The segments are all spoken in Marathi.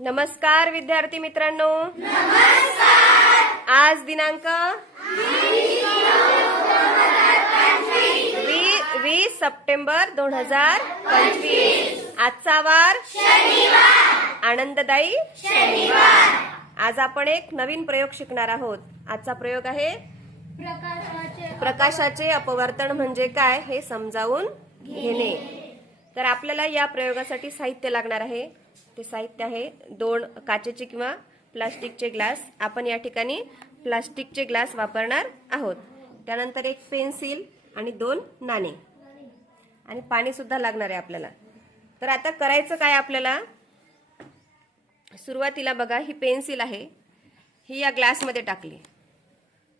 नमस्कार विद्यार्थी मित्रांनो. आज दिनांक वी- वीस सप्टेंबर दोन हजार पंचवीस. आजचा वार आनंददायी. शनिवार. आज आपण एक नवीन प्रयोग शिकणार आहोत. आजचा प्रयोग आहे प्रकाशाचे अपवर्तन म्हणजे काय हे समजावून घेणे. तर आपल्याला या प्रयोगासाठी साहित्य लागणार आहे. ते साहित्य आहे. दोन काचेचे किंवा प्लास्टिकचे ग्लास. आपण या ठिकाणी प्लास्टिकचे ग्लास वापरणार आहोत. त्यानंतर एक पेन्सिल आणि दोन नाणे. आणि पाणी सुद्धा लागणार आहे आपल्याला. तर आता करायचं काय आपल्याला? सुरुवातीला बघा ही पेन्सिल आहे. ही या ग्लासमध्ये टाकली.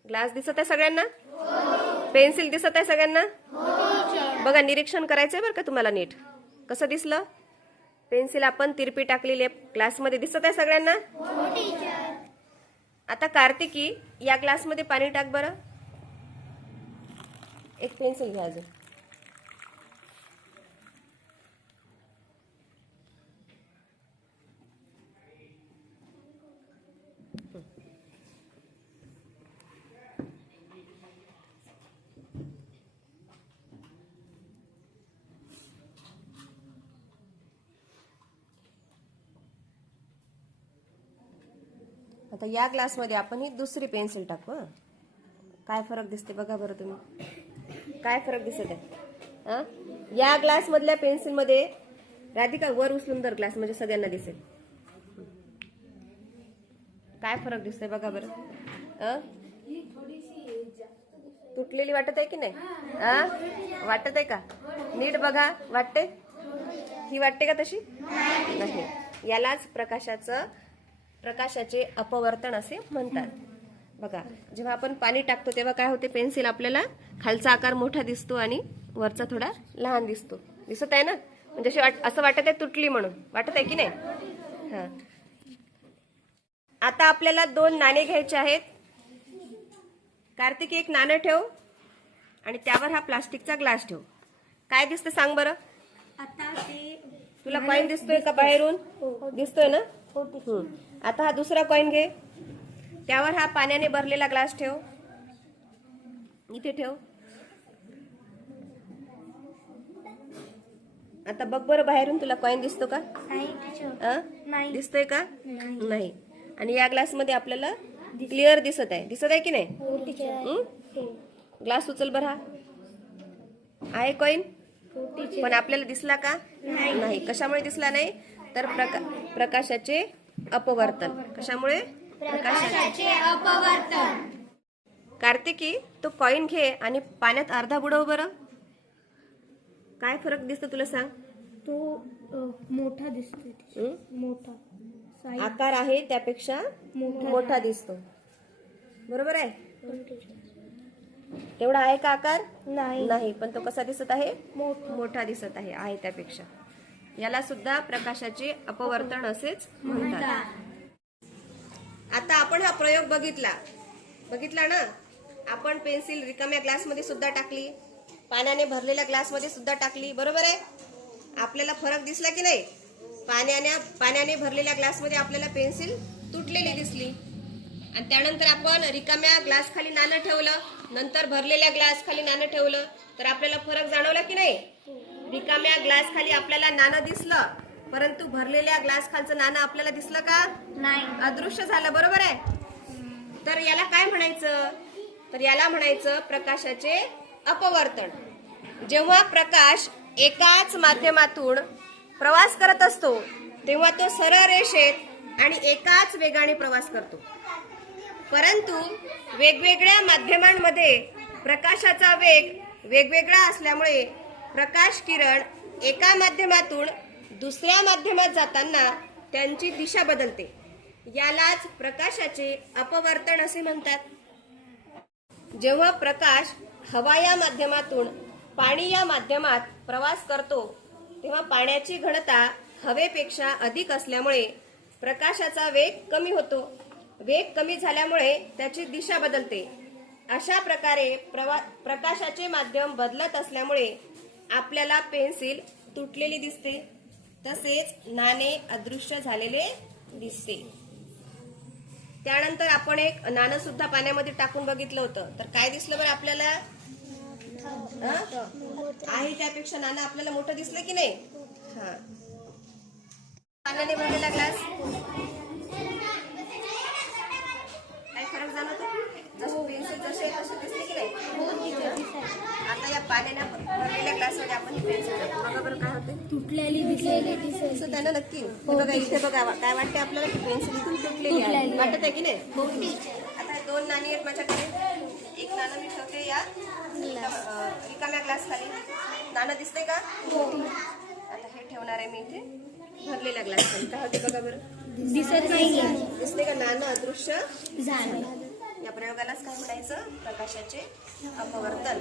ग्लास दिसत आहे सगळ्यांना? पेन्सिल दिसत आहे सगळ्यांना? बघा निरीक्षण करायचंय बरं का तुम्हाला नीट? कसं दिसलं? पेन्सिल आपण तिरपी टाकलेली आहे. ग्लासमध्ये दिसत आहे सगळ्यांना? आता कार्तिकी या ग्लासमध्ये पाणी टाक बरं. एक पेन्सिल घ्या अजून. आता या ग्लासमध्ये आपण ही दुसरी पेन्सिल टाकू हां. काय फरक दिसते बघा बरं तुम्ही. काय फरक दिसत आहे या ग्लासमधल्या पेन्सिलमध्ये राधिका वर उचलून दर ग्लास म्हणजे सगळ्यांना दिसेल. काय फरक दिसतोय बघा बरं. तुटलेली वाटत आहे की नाही? वाटत आहे का? नीट बघा वाटते? ही वाटते का तशी? नाही. यालाच प्रकाशाचं प्रकाशाचे अपवर्तन असे म्हणतात. बघा जेव्हा आपण पाणी टाकतो तेव्हा काय होते? पेन्सिल आपल्याला खालचा आकार मोठा दिसतो आणि वरचा थोडा लहान दिसतो. दिसत आहे ना? म्हणजे अशी वाट- असं वाटत आहे तुटली म्हणून. वाटत आहे की नाही? हा. आता आपल्याला दोन नाणे घ्यायचे आहेत. कार्तिक एक नाणं ठेव आणि त्यावर हा प्लास्टिकचा ग्लास ठेव. काय दिसतं सांग बरं? आता तुला कॉईन दिसतोय का बाहेरून? दिसतोय ना? हम्म. आता हा दुसरा कॉईन घे. त्यावर हा पाण्याने भरलेला ग्लास ठेव. इथे ठेव. आता बघ बरं बाहेरून तुला कॉईन दिसतो का? नाही. दिसतोय का? नाही. आणि या ग्लासमध्ये आपल्याला क्लिअर दिसत आहे. दिसत आहे की नाही? हो टीचर हं? ग्लास उचल बरं हा. आहे कॉईन हो पण आपल्याला दिसला का? नाही. कशामुळे दिसला नाही? तर प्रका प्रकाशाचे अपवर्तन. कशामुळे? प्रकाशाचे अपवर्तन. कार्तिकी तो कॉईन घे आणि पाण्यात अर्धा बुडव बरं. काय फरक दिसतो तुला सांग? तो मोठा. हं? मोठा. आकार आहे त्यापेक्षा मोठा. दिसतो. बरोबर आहे? तेवढा आहे का आकार? नाही. नाही पण तो कसा दिसत आहे? मोठा. मोठा दिसत आहे आहे त्यापेक्षा. याला सुद्धा प्रकाशाचे अपवर्तन असेच म्हणतात. आता आपण हा प्रयोग बघितला. बघितला ना? आपण पेन्सिल रिकाम्या ग्लासमध्ये सुद्धा टाकली. पाण्याने भरलेल्या ग्लासमध्ये सुद्धा टाकली. बरोबर आहे? आपल्याला फरक दिसला की नाही? पाण्याने पाण्याने भरलेल्या ग्लासमध्ये आपल्याला पेन्सिल तुटलेली दिसली. आणि त्यानंतर आपण रिकाम्या ग्लास खाली नाणं ठेवलं. नंतर भरलेल्या ग्लास खाली नाणं ठेवलं. तर आपल्याला फरक जाणवला की नाही? रिकाम्या ग्लास खाली आपल्याला नाणं दिसलं परंतु भरलेल्या ग्लास खालचं नाणं आपल्याला दिसलं का? नाही. अदृश्य झालं बरोबर आहे? तर याला काय म्हणायचं? तर याला म्हणायचं प्रकाशाचे अपवर्तन. जेव्हा प्रकाश एकाच माध्यमातून प्रवास करत असतो तेव्हा तो सरळ रेषेत आणि एकाच वेगाने प्रवास करतो. परंतु वेगवेगळ्या माध्यमांमध्ये प्रकाशाचा वेग वेगवेगळा असल्यामुळे प्रकाश किरण एका माध्यमातून दुसऱ्या माध्यमात जाताना त्यांची दिशा बदलते. यालाच प्रकाशाचे अपवर्तन असे म्हणतात. जेव्हा प्रकाश हवा या माध्यमातून पाणी या माध्यमात प्रवास करतो तेव्हा पाण्याची घनता हवेपेक्षा अधिक असल्यामुळे प्रकाशाचा वेग कमी होतो. वेग कमी झाल्यामुळे त्याची दिशा बदलते. अशा प्रकारे प्रवा प्रकाशाचे माध्यम बदलत असल्यामुळे आपल्याला पेन्सिल तुटलेली दिसते. तसेच नाणे अदृश्य झालेले दिसते. त्यानंतर आपण एक नाणं सुद्धा पाण्यामध्ये टाकून बघितलं होतं. तर काय दिसलं बरं आपल्याला? आहे त्यापेक्षा नाणं आपल्याला मोठं दिसलं की नाही? हा. पाण्याने भरलेला ग्लास काय फरक जाणवतो? पेन्सिल जसे तसे दिसले की नाही? आता या पाण्याने आपण ही काय होते तुटलेली दिसलेली दिसेल. असं त्यानं नक्की. हे बघा इथे बघा काय वाटते आपल्याला पेन्सिल इथून तुटलेली आहे. वाटत आहे. की नाही? आता हे दोन नाणी आहेत माझ्याकडे. एक नाणं मी ठेवते या रिकाम्या ग्लास खाली. नाणं दिसतंय का? आता हे ठेवणार आहे मी इथे. भरलेल्या ग्लास खाली. काय होते बघा बरं? दिसत नाही दिसते का नाणं अदृश्य? झालं. या प्रयोगालाच काय म्हणायचं? प्रकाशाचे अपवर्तन.